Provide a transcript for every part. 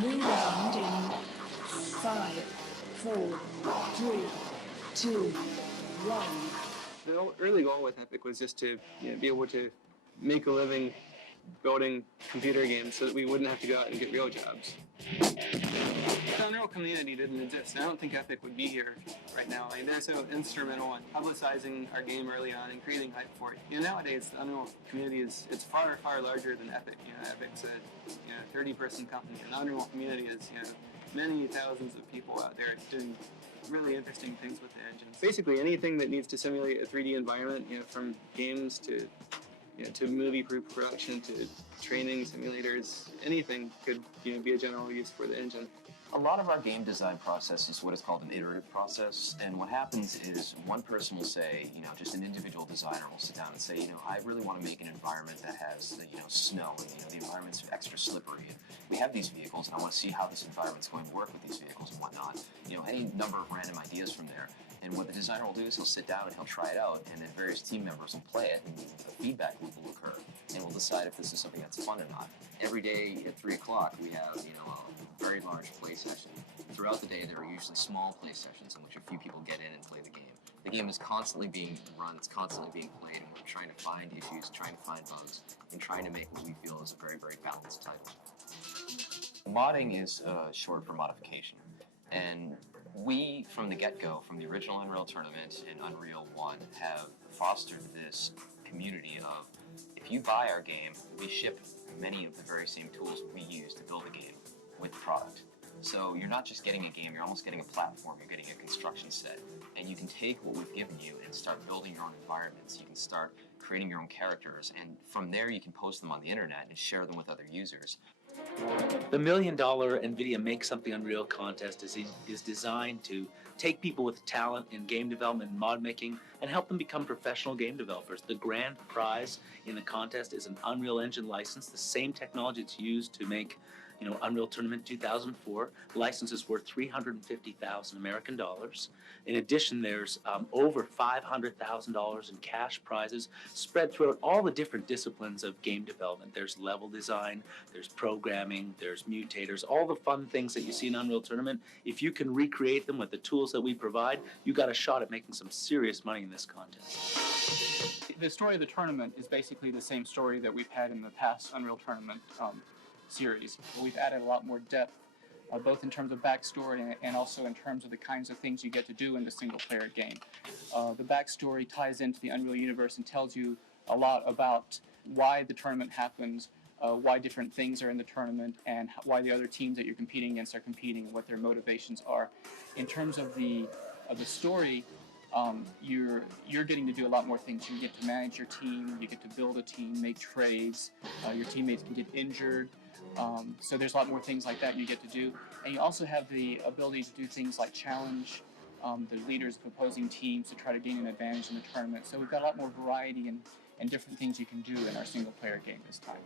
New round in 5, 4, 3, 2, 1. The early goal with Epic was just to be able to make a living building computer games so that we wouldn't have to go out and get real jobs. The Unreal community didn't exist, and I don't think Epic would be here right now. I mean, they're so instrumental in publicizing our game early on and creating hype for it. Nowadays the Unreal community it's far, far larger than Epic. Epic's a 30-person company, and the Unreal community is many thousands of people out there doing really interesting things with the engines. Basically, anything that needs to simulate a 3D environment, from games to movie production to training simulators, anything could be a general use for the engine. A lot of our game design process is what is called an iterative process, and what happens is one person will say, just an individual designer will sit down and say, I really want to make an environment that has, snow, and the environment's extra slippery. And we have these vehicles, and I want to see how this environment's going to work with these vehicles and whatnot. Any number of random ideas from there. And what the designer will do is he'll sit down and he'll try it out, and then various team members will play it, and a feedback loop will occur, and we'll decide if this is something that's fun or not. Every day at 3 o'clock, we have, a very large play session. Throughout the day, there are usually small play sessions in which a few people get in and play the game. The game is constantly being run, it's constantly being played, and we're trying to find issues, trying to find bugs, and trying to make what we feel is a very, very balanced title. Modding is short for modification, and we, from the get-go, from the original Unreal Tournament and Unreal 1, have fostered this community of, if you buy our game, we ship many of the very same tools we use to build a game with the product. So you're not just getting a game, you're almost getting a platform, you're getting a construction set, and you can take what we've given you and start building your own environments. You can start creating your own characters, and from there you can post them on the internet and share them with other users. The $1 million NVIDIA Make Something Unreal contest is designed to take people with talent in game development and mod making and help them become professional game developers. The grand prize in the contest is an Unreal Engine license, the same technology that's used to make Unreal Tournament 2004. The license is worth $350,000 American dollars. In addition, there's over $500,000 in cash prizes spread throughout all the different disciplines of game development. There's level design, there's programming, there's mutators, all the fun things that you see in Unreal Tournament. If you can recreate them with the tools that we provide, you got a shot at making some serious money in this contest. The story of the tournament is basically the same story that we've had in the past Unreal Tournament series. We've added a lot more depth, both in terms of backstory and also in terms of the kinds of things you get to do in the single-player game. The backstory ties into the Unreal universe and tells you a lot about why the tournament happens, why different things are in the tournament, and why the other teams that you're competing against are competing and what their motivations are. In terms of the story, you're getting to do a lot more things. You get to manage your team, you get to build a team, make trades, your teammates can get injured, so there's a lot more things like that you get to do. And you also have the ability to do things like challenge the leaders of opposing teams to try to gain an advantage in the tournament. So we've got a lot more variety and different things you can do in our single-player game this time.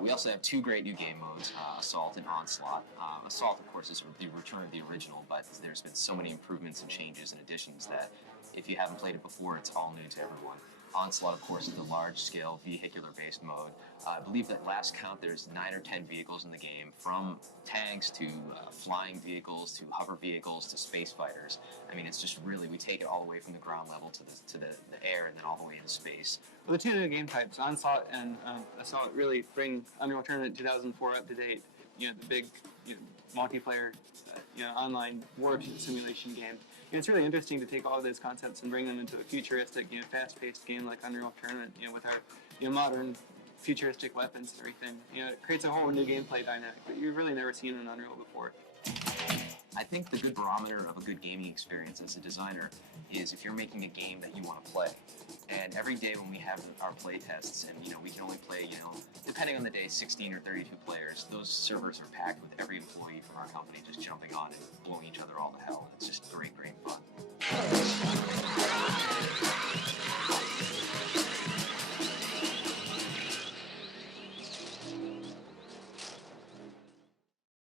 We also have 2 great new game modes, Assault and Onslaught. Assault, of course, is the return of the original, but there's been so many improvements and changes and additions that if you haven't played it before, it's all new to everyone. Onslaught, of course, is the large-scale vehicular-based mode. I believe that last count there's 9 or 10 vehicles in the game, from tanks to flying vehicles to hover vehicles to space fighters. I mean, it's just really, we take it all the way from the ground level to the air and then all the way into space. Well, the 2 new game types, Onslaught and Assault, really bring Unreal Tournament 2004 up to date. The big multiplayer online war simulation game. It's really interesting to take all of those concepts and bring them into a futuristic, fast-paced game like Unreal Tournament, with our modern futuristic weapons and everything. It creates a whole new gameplay dynamic that you've really never seen in Unreal before. I think the good barometer of a good gaming experience as a designer is if you're making a game that you want to play. And every day when we have our play tests, and we can only play, depending on the day, 16 or 32 players, those servers are packed with every employee from our company just jumping on and blowing each other all to hell.